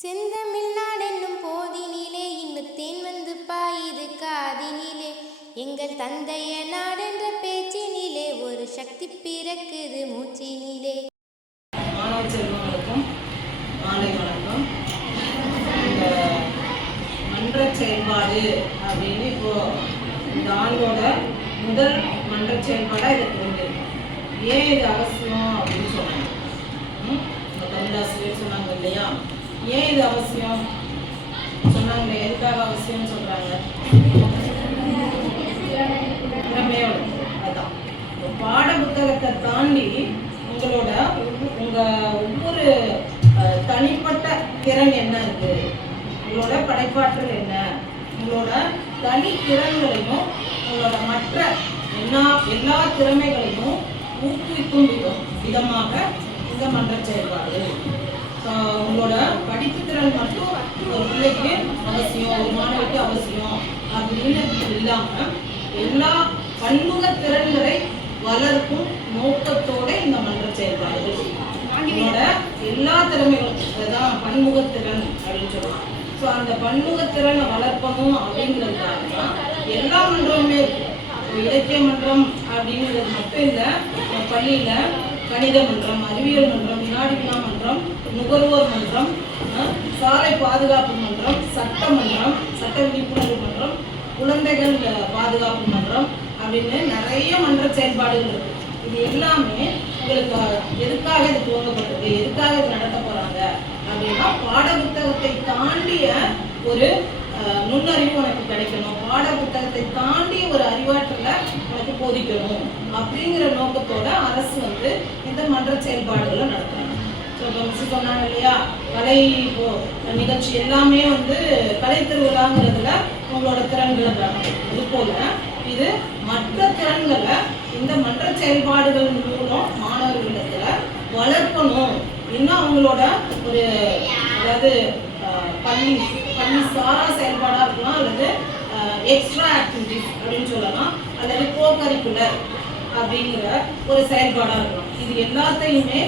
செந்தமிழ்நாடு என்னும் போதினிலே இன்பத்தேன் வந்து பாயுது காதினிலே. எங்கள் தந்தைய நாடென்ற பேச்சினிலே ஒரு சக்தி பிறக்குது மூச்சினிலே. மாணவ செல்வங்களுக்கும் மாலை வணக்கம். மன்ற செயல்பாடு அப்படின்னு இப்போ இந்த ஆண்டோட முதல் மன்ற செயல்பாடாக இதை தெரிஞ்சிருக்கு ஏன் இது அவசியம் அப்படின்னு சொன்னாங்க. தமிழாசிரியர் சொன்னாங்க இல்லையா? ஏன் இது அவசியம்? சொன்னாங்க எதுக்காக அவசியம்னு சொல்கிறாங்க திறமையோட அதான். பாட புத்தகத்தை தாண்டி உங்களோட உங்க ஒவ்வொரு தனிப்பட்ட திறன் என்ன இருக்கு? உங்களோட படைப்பாற்றல் என்ன? உங்களோட தனி திறன்களையும் உங்களோட மற்ற எல்லா எல்லா திறமைகளையும் ஊக்குவிக்கும் விதம் விதமாக இந்த மன்ற செயல்பாடு. உங்களோட படிப்பு திறன் மட்டும் ஒரு பிள்ளைக்கு அவசியம் ஒரு மாணவிக்கு அவசியம் அப்படின்னு இல்லாம எல்லா பன்முக திறன்களை வளர்க்கும் நோக்கத்தோட இந்த மன்ற செயல்பாடுகள் உங்களோட எல்லா திறமைகளும் அதுதான் பன்முகத்திறன் அப்படின்னு சொல்லுவாங்க. ஸோ அந்த பன்முகத்திறனை வளர்க்கணும் அப்படிங்கிறதுக்காக தான் எல்லா மன்றமுமே இருக்கும் இலக்கிய மன்றம் அப்படிங்கிறது மட்டும் இல்லை பள்ளியில் கணித மன்றம் அறிவியல் மன்றம் வினாடி வினா மன்றம் நுகர்வோர் மன்றம் சாலை பாதுகாப்பு மன்றம் சட்ட மன்றம் சட்ட விழிப்புணர்வு மன்றம் குழந்தைகள் பாதுகாப்பு மன்றம் அப்படின்னு நிறைய மன்ற செயல்பாடுகள் இருக்கு. இது எல்லாமே உங்களுக்கு எதுக்காக இது துவங்கப்பட்டது எதுக்காக இது நடத்த போறாங்க அப்படின்னா பாட புத்தகத்தை தாண்டிய ஒரு நுண்ணறிவு உனக்கு கிடைக்கணும். பாட புத்தகத்தை தாண்டி ஒரு அறிவாற்றலை உனக்கு போதிக்கணும் அப்படிங்கிற நோக்கத்தோட அரசு வந்து இந்த மன்ற செயல்பாடுகளை நடத்துறாங்க. ஸோ இப்போ மிஸ் சொன்னாங்க இல்லையா கலை நிகழ்ச்சி எல்லாமே வந்து கலை திருவிழாங்கிறதுல உங்களோட திறன்களை இது போல இது மற்ற திறன்களை இந்த மற்ற செயல்பாடுகள் மூலம் மாணவர்களிடத்துல வளர்க்கணும். இன்னும் அவங்களோட ஒரு அதாவது பள்ளி பள்ளி சாரா செயல்பாடாக இருக்கலாம் அல்லது எக்ஸ்ட்ரா ஆக்டிவிட்டிஸ் அப்படின்னு சொல்லலாம் அல்லது கோ கரிக்குலர் அப்படிங்கிற ஒரு செயல்பாடாக இருக்கலாம். இது எல்லாத்தையுமே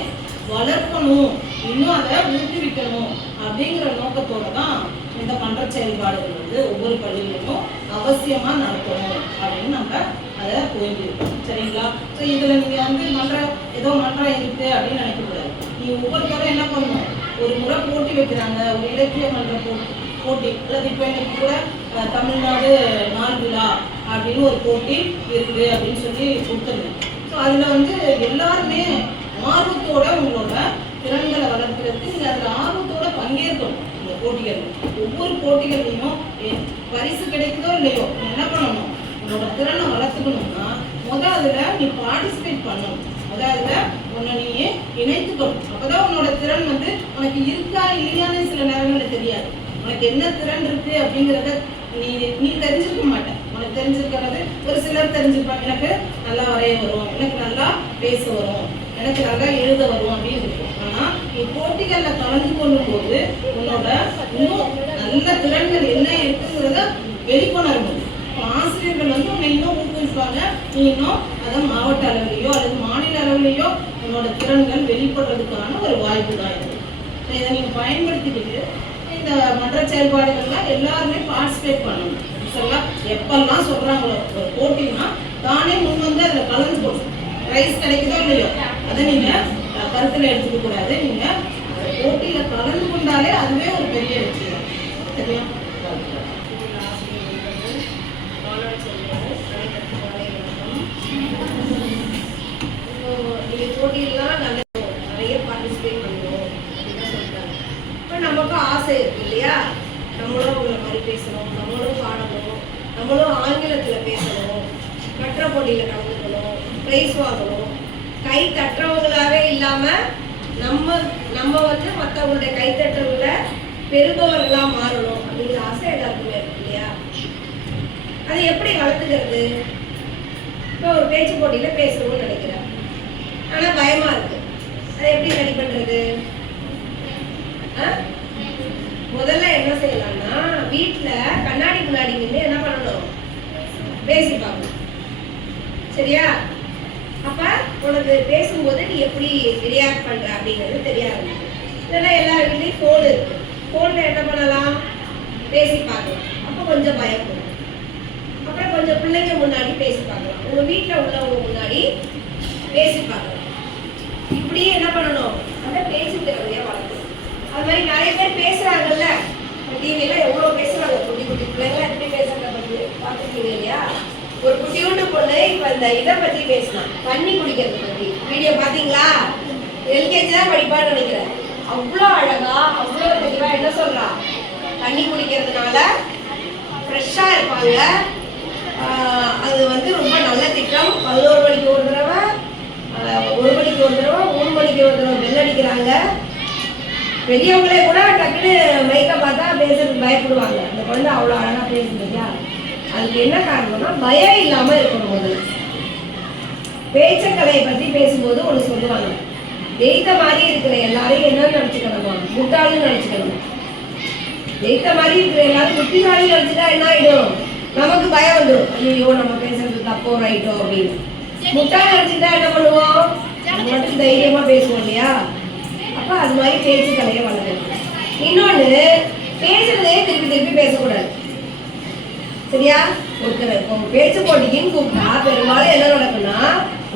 வளர்க்கணும். இன்னும் அதை ஊக்குவிக்கணும் அப்படிங்கிற நோக்கத்தோட தான் இந்த மன்ற செயல்பாடுகள் வந்து ஒவ்வொரு பள்ளியிலும் அவசியமாக நடத்தணும் அப்படின்னு நம்ம அதை புரிஞ்சிருக்கோம் சரிங்களா? ஸோ இதில் நீங்கள் வந்து மன்றம் ஏதோ மன்றம் இருக்குது அப்படின்னு நினைக்கக்கூடாது. ஒவ்வொரு ஒவ்வொருத்தரும் என்ன பண்ணணும்? ஒரு முறை போட்டி வைக்கிறாங்க ஒரு இலக்கிய மன்ற போட்டி போட்டி. அல்லது இப்போ இன்னைக்கு கூட தமிழ்நாடு நாள் விழா அப்படின்னு ஒரு போட்டி இருக்குது அப்படின்னு சொல்லி கொடுத்துருந்தேன். ஸோ அதில் வந்து எல்லாருமே ஆர்வத்தோட உங்களோட திறன்களை வளர்க்கிறதுக்கு நீங்கள் அதில் ஆர்வத்தோட பங்கேற்கணும் இந்த போட்டிகள். ஒவ்வொரு போட்டிகள்லையும் பரிசு கிடைக்குதோ இல்லையோ என்ன பண்ணணும்? உன்னோட திறனை வளர்த்துக்கணும்னா முத அதில் நீ பார்ட்டிசிபேட் பண்ணணும். முத அதில் உன்னை நீ இணைத்துக்கணும். அப்பதான் உன்னோட திறன் வந்து உனக்கு இருக்கா இல்லையான்னு சில நேரங்களில் தெரியாது. உனக்கு என்ன திறன் இருக்கு அப்படிங்கிறத நீ நீ தெரிஞ்சுக்க மாட்டேன். உனக்கு தெரிஞ்சிருக்கிறது ஒரு சிலர் தெரிஞ்சிருப்பாங்க எனக்கு நல்லா வரைய வரும் எனக்கு நல்லா பேச வரும். எனக்கு நல்லா எழுத வரும் அப்படின்னு இருக்கும். ஆனா நீ போட்டிகளில் கலந்து கொள்ளும் போது உன்னோட இன்னும் நல்ல திறன்கள் என்ன இருக்குங்கிறத வெளிக்கொணரணும் ஆசிரியர்கள் வந்து உன்னை இன்னும் ஊக்குவிப்பாங்க. நீ இன்னும் அதை மாவட்ட அளவுலையோ அல்லது மாநில அளவுலையோ உன்னோட திறன்கள் வெளிப்படுறதுக்கான ஒரு வாய்ப்பு தான் இது. ஸோ இதை நீங்கள் பயன்படுத்திக்கிட்டு இந்த மன்ற செயல்பாடுகள்லாம் எல்லாருமே பார்ட்டிசிபேட் பண்ணணும். சொல்லலாம் எப்பெல்லாம் சொல்கிறாங்களோ ஒரு போட்டினா தானே முன் வந்து அதில் கலந்து போகணும் ப்ரைஸ் கிடைக்குதோ இல்லையோ? அதை நீங்கள் கருத்தில் எடுத்துக்க கூடாது. நீங்கள் போட்டியில் கலந்து கொண்டாலே அதுவே ஒரு பெரிய வெற்றி தான் சரியா? நீங்க போட்டியெல்லாம் நல்ல நிறைய பார்ட்டிசிபேட் பண்ணுவோம் அப்படின்னு சொல்றாங்க. இப்போ நமக்கும் ஆசை இருக்கு இல்லையா? நம்மளும் உங்களை மாதிரி பேசணும் நம்மளும் பாடணும் நம்மளும் ஆங்கிலத்தில் பேசணும் கட்டுரை போட்டியில் கலந்துக்கணும் ப்ரைஸ் வாங்கணும் கை தட்டுறவங்களாவே இல்லாம நம்ம நம்ம வந்து மற்றவங்களுடைய கைத்தட்டல்ல பெறுபவர்களா மாறணும் அப்படிங்கிற ஆசை எல்லாருக்குமே இருக்கு இல்லையா? அதை எப்படி வளர்த்துக்கிறது? இப்போ ஒரு பேச்சு போட்டியில பேசணும்னு நினைக்கிறேன். ஆனா பயமா இருக்கு. அதை எப்படி ரெடி பண்றது? ஆ? முதல்ல என்ன செய்யலாம்னா வீட்டில் கண்ணாடி முன்னாடி நின்று என்ன பண்ணணும்? பேசி பார்க்கணும். சரியா? அப்போ உனக்கு பேசும்போது நீ எப்படி ரியாக்ட் பண்ற அப்படிங்கிறது தெரியாது இல்லைன்னா எல்லா வீட்லேயும் ஃபோன் இருக்கு. ஃபோனில் என்ன பண்ணலாம்? பேசி பார்க்கலாம். அப்போ கொஞ்சம் பயப்படும் அப்புறம் கொஞ்சம் பிள்ளைங்க முன்னாடி பேசி பார்க்கலாம். உங்கள் வீட்டில் உள்ளவங்க முன்னாடி பேசி பார்க்கலாம். இப்படியே என்ன பண்ணணும்? அந்த பேச்சு திறமையை வளர்க்கணும். அது மாதிரி நிறைய பேர் பேசுகிறாங்கல்ல டிவியில் எவ்வளோ பேசுகிறாங்க குட்டி குட்டி பிள்ளைங்களாம் எப்படி பேசுறத பற்றி பார்த்துருக்கீங்க இல்லையா? ஒரு குட்டியோட்டு பொண்ணு இப்போ இந்த இதை பற்றி பேசினான் தண்ணி குடிக்கிறது பற்றி வீடியோ பார்த்தீங்களா? எல்கேஜி தான் படிப்பான்னு நினைக்கிறேன். அவ்வளோ அழகா அவ்வளோ தெளிவாக என்ன சொல்றா? தண்ணி குடிக்கிறதுனால ஃப்ரெஷ்ஷாக இருப்பாங்க. அது வந்து ரொம்ப நல்ல திட்டம். பதினோரு மணிக்கு ஒரு தடவை ஒரு மணிக்கு ஒரு தடவை மூணு மணிக்கு ஒரு தடவை பெல் அடிக்கிறாங்க. பெரியவங்களே கூட டக்குன்னு மைக்கை பார்த்தா பேசுறதுக்கு பயப்படுவாங்க. அந்த குழந்தை அவ்வளோ அழகாக பேசுது இல்லையா? அதுக்கு என்ன காரணம்னா பயம் இல்லாமல் இருக்கணும் முதல்ல பேச்சக்கலையை பற்றி பேசும்போது ஒன்று சொல்லுவாங்க. ஜெயித்த மாதிரி இருக்கிற எல்லாரையும் என்ன நினச்சிக்கணுமா முட்டாளும் நினச்சிக்கணும். ஜெயித்த மாதிரி இருக்கிற எல்லாரும் புத்திசாலி நினச்சிட்டா என்ன ஆகிடும் நமக்கு பயம் வந்துடும் ஐயோ நம்ம பேசுறது தப்போ ரைட்டோ அப்படின்னு. முட்டாள் நினச்சிட்டா என்ன பண்ணுவோம்? மட்டும் தைரியமாக பேசுவோம் இல்லையா? அப்போ அது மாதிரி பேச்சுக்கலையை வளர்க்கணும். இன்னொன்று பேசுறதே திருப்பி திருப்பி பேசக்கூடாது. சரியா? ஒருத்தர் பேச்சு போட்டிக்குன்னு கூப்பிட்டா பெரும்பாலும் என்ன நடக்கும்னா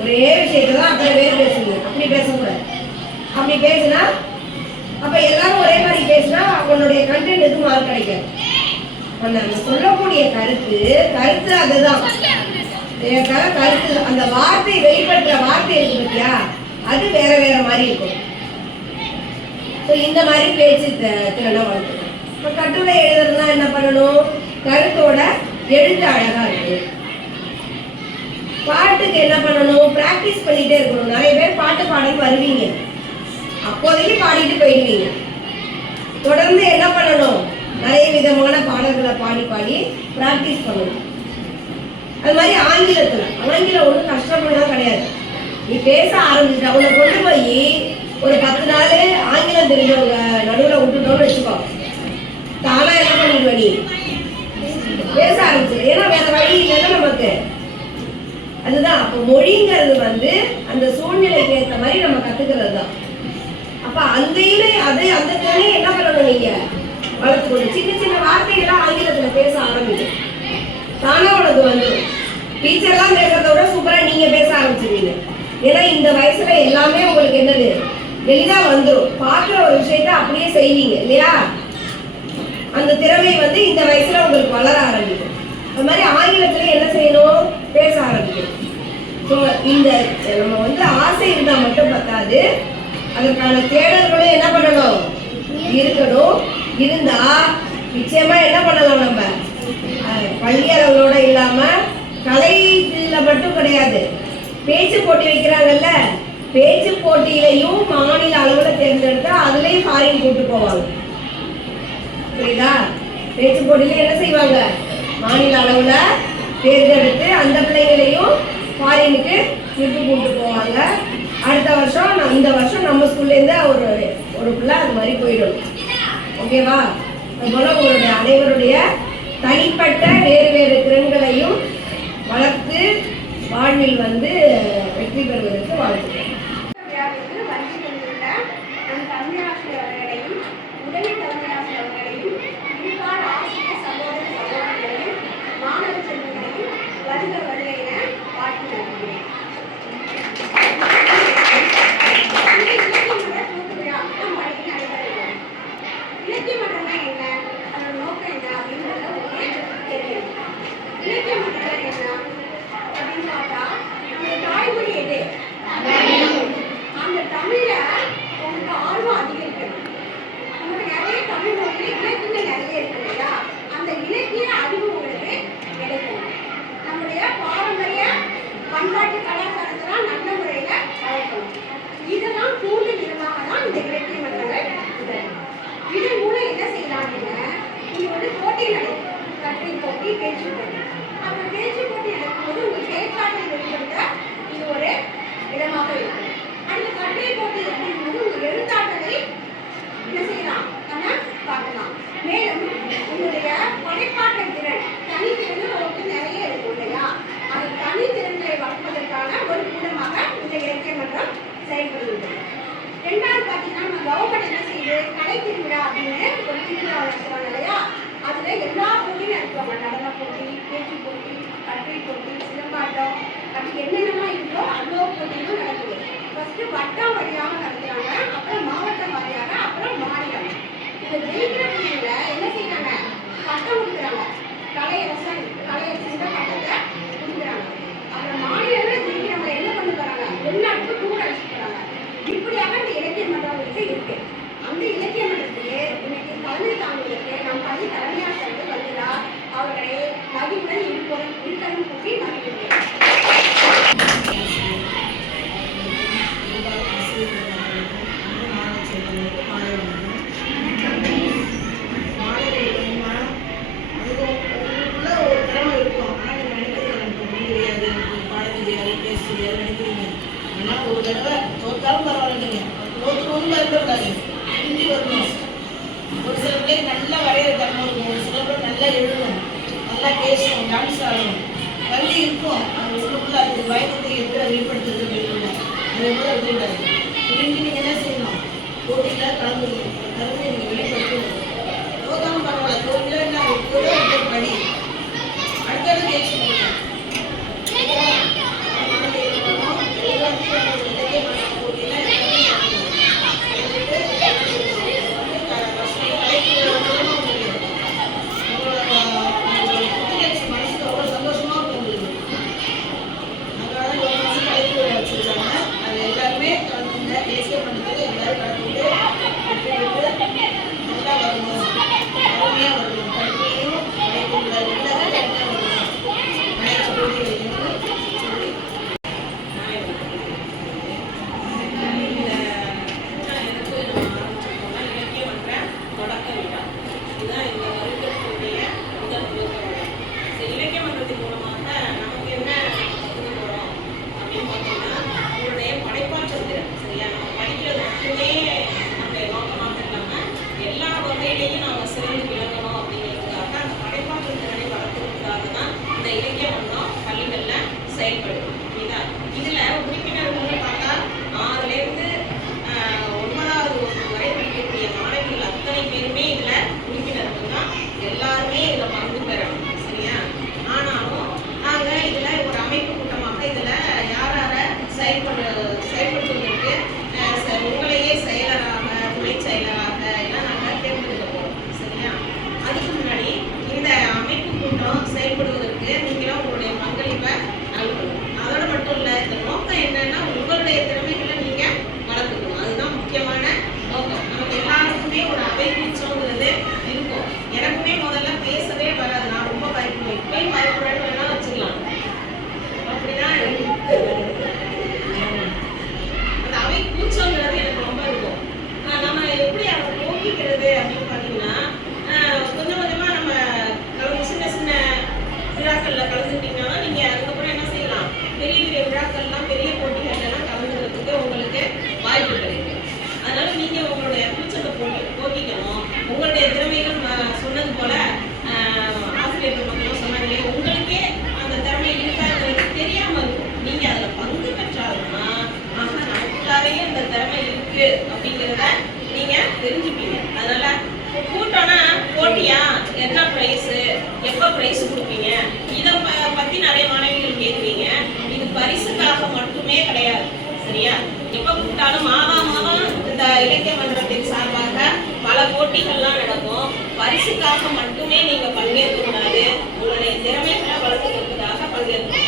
ஒரே விஷயத்தை தான் அத்தனை பேர் பேசுங்க அப்படி பேசக்கூடாது. அப்படி பேசுனா அப்ப எல்லாரும் ஒரே மாதிரி பேசினா அவனுடைய கண்டென்ட்டுக்கு மார்க் கிடைக்காது. அந்த சொல்லக்கூடிய கருத்து கருத்து அதுதான். கருத்து அந்த வார்த்தை வெளிப்படுற வார்த்தை இருக்கு பத்தியா? அது வேற வேற மாதிரி இருக்கும். ஸோ இந்த மாதிரி பேச்சு திறனை வளர்த்துக்கணும். இப்போ கட்டுரை எழுதுறதுனா என்ன பண்ணணும்? கருத்தோட எழுத்து அழகா இருக்கு. பாட்டுக்கு என்ன பண்ணணும்? ப்ராக்டிஸ் பண்ணிட்டே இருக்கணும். நிறைய பேர் பாட்டு பாடன்னு வருவீங்க. அப்போதைக்கு பாடிட்டு போயிடுவீங்க. தொடர்ந்து என்ன பண்ணணும்? நிறைய விதமான பாடல்களை பாடி பாடி ப்ராக்டிஸ் பண்ணணும். அது மாதிரி ஆங்கிலத்துல. ஆங்கிலம் ஒன்றும் கஷ்டமெல்லாம் கிடையாது. நீ பேச ஆரம்பிச்சிட்ட அவனை கொண்டு போய் ஒரு பத்து நாள் ஆங்கிலம் தெரிஞ்சவங்க நடுவில் விட்டுட்டோம்னு வச்சுக்கோ. தானா என்ன பண்ணிடுவ நீ? ஏன்னா வேற வழி இல்லைன்னா நமக்கு. அதுதான் அப்போ மொழிங்கிறது வந்து அந்த சூழ்நிலைக்கு ஏற்ற மாதிரி நம்ம கத்துக்கிறது தான் அப்ப அந்த இலை அது அந்த திறனை என்ன பண்ணணும் நீங்க? வளர்த்துக்கணும் சின்ன சின்ன வார்த்தைகள்லாம் ஆங்கிலத்துல பேச ஆரம்பிக்கும். தானே உனக்கு வந்துடும் டீச்சர்லாம் பேசுறத விட சூப்பரா நீங்க பேச ஆரம்பிச்சிருவீங்க. ஏன்னா இந்த வயசுல எல்லாமே உங்களுக்கு என்னது? எளிதா வந்துடும் பார்க்குற ஒரு விஷயத்த அப்படியே செய்வீங்க இல்லையா? அந்த திறமை வந்து இந்த வயசுல உங்களுக்கு வளர ஆரம்பிக்கும். அது மாதிரி ஆங்கிலத்துல என்ன செய்யணும்? பேச ஆரம்பிக்கணும். ஸோ இந்த நம்ம வந்து ஆசை இருந்தால் மட்டும் பத்தாது. அதற்கான தேடல்களும் என்ன பண்ணணும்? இருக்கணும். இருந்தா நிச்சயமா என்ன பண்ணலாம் நம்ம? பள்ளி அளவுகளோட இல்லாம கலை மட்டும் கிடையாது. பேச்சு போட்டி வைக்கிறாங்கல்ல? பேச்சு போட்டியிலையும் மாநில அளவுல தேர்ந்தெடுத்தா அதுலயும் ஃபாரின் கூட்டு போவாங்க. புரியுதா? பேச்சு போட்டியில என்ன செய்வாங்க? மாநில அளவில் தேர்ந்தெடுத்து அந்த பிள்ளைங்களையும் ஃபாரினுக்கு ட்ரிப்பு கூப்பிட்டு போவாங்க. அடுத்த வருஷம் இந்த வருஷம் நம்ம ஸ்கூல்லேருந்து ஒரு ஒரு பிள்ளை அது மாதிரி போயிடும். ஓகேவா அதுபோல் உங்களுடைய அனைவருடைய தனிப்பட்ட வேறு வேறு திறன்களையும் வளர்த்து வாழ்வில் வந்து வெற்றி பெறுவதற்கு வாழ்த்துக்கிறேன் நீங்கள் இறந்துக்கிறீங்க ஆனால் ஒரு தடவை தோற்றாலும் பரவாயில்லைங்க. தோற்றுவோம் பயப்படக்கூடாது. இந்தி வரணும் ஒரு சில பேர் நல்லா வரைகிற தரணும் இருக்கும் ஒரு சில பேர் நல்லா எழுதும். நல்லா பேசும் டான்ஸ் ஆடும். கல்வி இருக்கும். அவங்க உள்ளுக்குள்ள அது பயத்தை எப்படி வெளிப்படுத்துறது வெளிப்படுவோம் அதே போல் வெளியிடாது இன்னைக்கு நீங்கள் என்ன செய்யணும்? போட்டியில் கலந்துக்கணும். கலந்து நீங்கள் வெளிப்படுத்தணும். தோற்றாலும் பரவாயில்ல. தோல்வியில் நான் ஒரு படி. அடுத்தது கேட்கணும் சரியா? இப்ப கூப்பிட்டாலும் மாவா மாவா இந்த இலக்கிய மன்றத்தின் சார்பாக பல போட்டிகள்லாம் நடக்கும். பரிசுக்காக மட்டுமே நீங்கள் பங்கேற்கக்கூடாது உங்களுடைய திறமைகளை வளர்த்துக்கிறதுக்காக பங்கேற்கணும்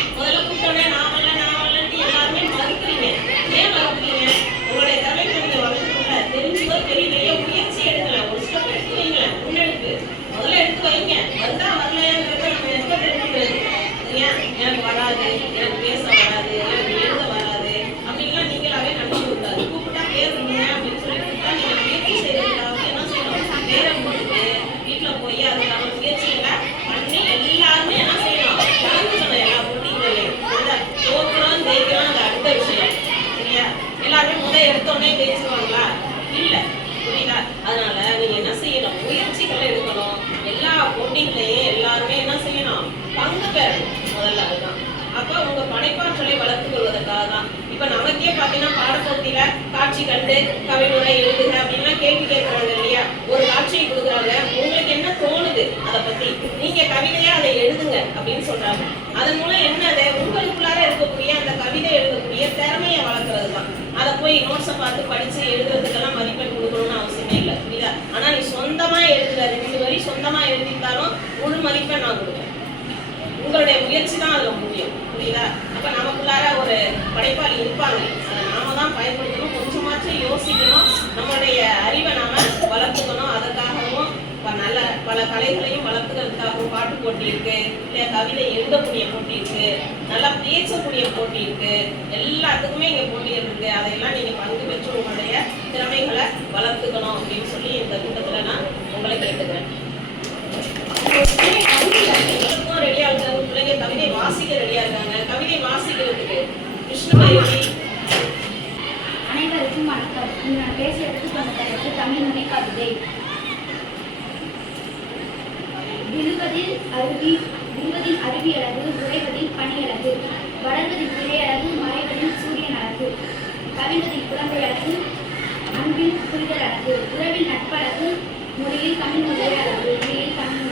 காட்சி கண்டு கவிஞரை எழுதுக அப்படின்லாம் கேள்வி கேட்கறாங்க இல்லையா? ஒரு காட்சியை கொடுக்குறாங்க. உங்களுக்கு என்ன தோணுது அதை பத்தி? நீங்க கவிதையா அதை எழுதுங்க அப்படின்னு சொல்றாங்க. அதன் மூலம் என்னது உங்களுக்குள்ளார இருக்கக்கூடிய அந்த கவிதை எழுதக்கூடிய திறமையை வளர்க்கறது தான் அதை போய் நோட்ஸை பார்த்து படிச்சு எழுதுறதுக்கெல்லாம் மதிப்பெண் கொடுக்கணும்னு அவசியமே இல்லை புரியுதா? ஆனா நீ சொந்தமா எழுதுற ரெண்டு வரி சொந்தமா எழுதிட்டாலும் முழு மதிப்பெண் நான் கொடுப்பேன். உங்களுடைய முயற்சி தான் அதுல முடியும் புரியுதா? அப்ப நமக்குள்ளார ஒரு படைப்பாளி இருப்பாங்க. யோசிக்கணும். நம்மளுடைய அறிவை நாம வளர்த்துக்கணும். அதற்காகவும் ப- நல்ல பல கலைகளையும் வளர்த்துக்கிறதுக்காகவும் பாட்டு போட்டி இருக்கு. இல்லை கவிதை எழுதக்கூடிய போட்டி இருக்கு. நல்லா பேசக்கூடிய போட்டி இருக்கு. எல்லாத்துக்குமே இங்க போட்டிகள் இருக்கு. அதையெல்லாம் நீங்க பங்கு பெற்று உங்களுடைய திறமைகளை வளர்த்துக்கணும் அப்படின்னு சொல்லி இந்த கூட்டத்துல நான் உங்களை கேட்டுக்கிறேன். ரெடியா இருக்காங்க பிள்ளைங்க கவிதை வாசிக்க ரெடியா இருக்காங்க. கவிதை வாசிக்கிறதுக்கு கிருஷ்ணமூர்த்தி நான் பேசி எடுத்து சொன்னதற்கு தமிழ் மொழி விழுவதில் அருவி விழுவதில் அருவி அழகு உறைவதில் பனி அழகு வளர்வதில் திரை அழகு மறைவதில் சூரியன் அழகு கவிழ்வதில் குழந்தை அழகு அன்பில் புரிதல் அழகு உறவில் நட்பழகு மொழியில் தமிழ் மொழியே அழகு மொழியில் தமிழ்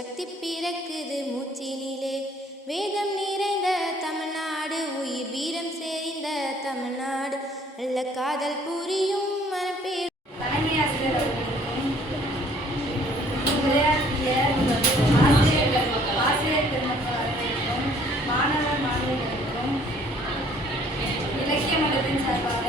சக்தி பிறக்குது மூச்சினிலே. வேதம் நிறைந்த தமிழ்நாடு உயிர் வீரம் சேர்ந்த தமிழ்நாடு. நல்ல காதல் புரியும் மனப்பேர் மாணவர் ஆசிரியர் ஆசிரியர் மாணவிகளுக்கும் இலக்கிய மன்றத்தின் சார்பாக